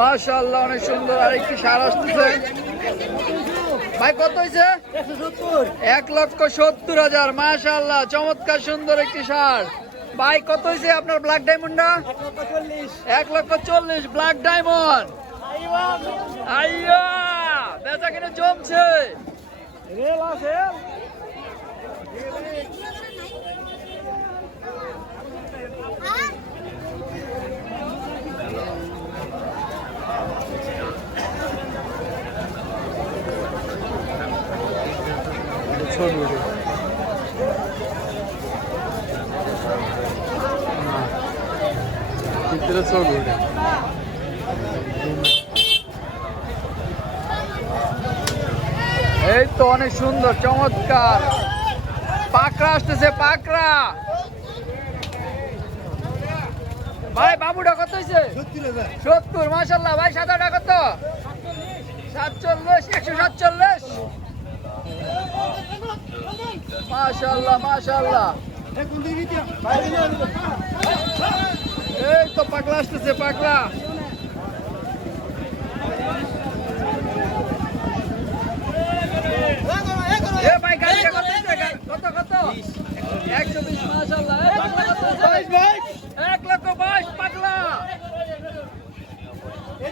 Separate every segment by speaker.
Speaker 1: মাশাআল্লাহ, অনেক সুন্দর আরেকটি সার আসতেছে। ভাই, কত হয়েছে এক লক্ষ সত্তর হাজার, মাশাআল্লাহ, চমৎকার সুন্দর একটি সার। ভাই, কত হয়েছে আপনার ব্ল্যাক ডায়মন্ডটা এক লক্ষ চল্লিশ ব্ল্যাক ডায়মন্ড আইয়া, বেচা কিনে জমছে। এই তো অনেক সুন্দর, চমৎকার। পাকড়া আসতেছে, পাকড়া। ভাই, বাবুটা কত হয়েছে সত্তর মাসাল্লাহ ভাই সাদাটা কত? সাতচল্লিশ, একশো সাতচল্লিশ। মাশাল্লাহ মাশাল্লাহ এই তো পাকলা আসতেছে পাকলা কত কত? একশো বিশ হয়েছে? এক লক্ষ বাইশ পাকলা এ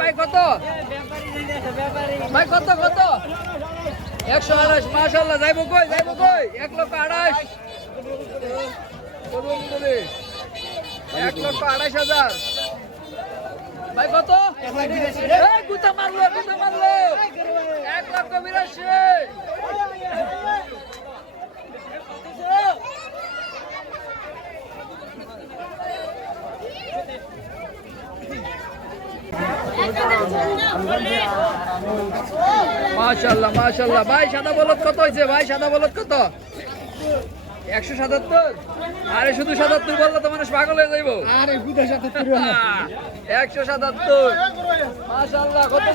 Speaker 1: ভাই কত? ভাই কত কত? একশো আড়াইশ মাশাল্লাহ যাইবো কই যাইবো কই? এক লক্ষ আড়াইশ। এক লক্ষ আড়াইশ হাজার। ভাই কত? গুতা মারলো গুতা মারলো। এক লক্ষ বিরাশি। মাশাল্লাহ মাশাল্লাহ ভাই সাদা বলদ কত হয়েছে ভাই সাদা বলদ কত? একশো সাতাত্তর? আরে শুধু সাতাত্তর বললে তো মানুষ পাগল হয়ে যাইবো।
Speaker 2: আরে শুধু সাথে
Speaker 1: একশো সাতাত্তর। মাশাল্লাহ কত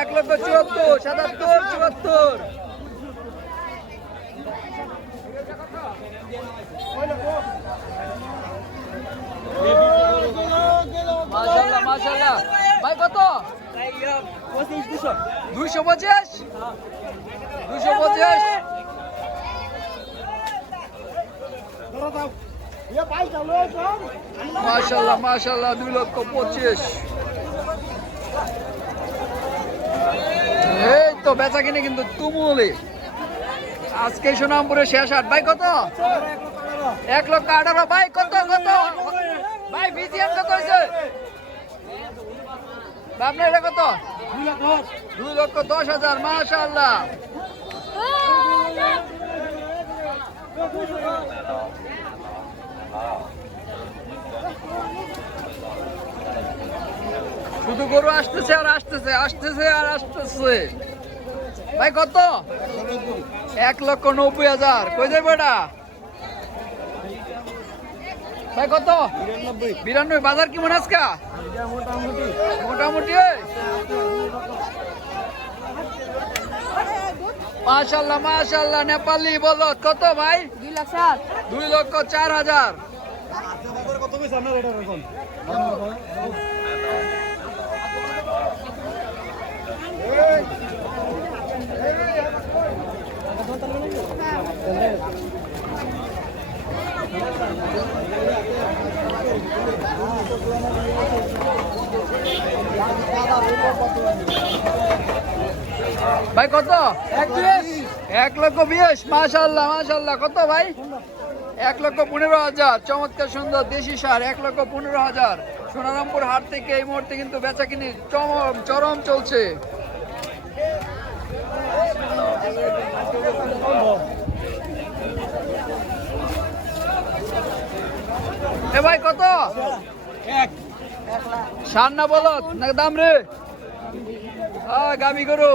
Speaker 1: এক লক্ষ চুয়াত্তর সাতাত্তর চুয়াত্তর মাশাল্লাহ মাশাল্লাহ ভাই, কত? দুইশো পঁচিশ? দুইশো পঁচিশ? মাশাল্লাহ মাশাল্লাহ দুই লক্ষ পঁচিশ। এই তো বেচা কিনে কিন্তু তুমুলি আজকে সুনামপুরে শেষ আট ভাই, কত? এক লক্ষ আঠারো। ভাই, কত কত? ভাই, বিজিএম কত হয়েছে লক্ষ দশ হাজার শুধু গরু আসতেছে আর আসতেছে আসতেছে আর আসতেছে। ভাই, কত? এক লক্ষ নব্বই হাজার। কই যাবে এটা? ভাই কত? বিরানব্বই। বাজার কেমন আজকা? মোটামুটি। মাশাল্লাহ মাশাল্লাহ নেপালি বলো কত ভাই?
Speaker 3: দুই লাখ সাত।
Speaker 1: দুই লক্ষ চার হাজার।
Speaker 2: কত
Speaker 1: ভাই কত? এক লক্ষ বিশ মাশাল্লাহ মাশাল্লাহ। কত ভাই? এক লক্ষ পনেরো হাজার চমৎকার সুন্দর দেশি সার এক লক্ষ পনেরো হাজার। সোনারামপুর হাট থেকে এই মুহূর্তে কিন্তু বেচা কিনি চরম চরম চলছে। এ ভাই কত? সার না বলো না দাম রে? গাবি গরু।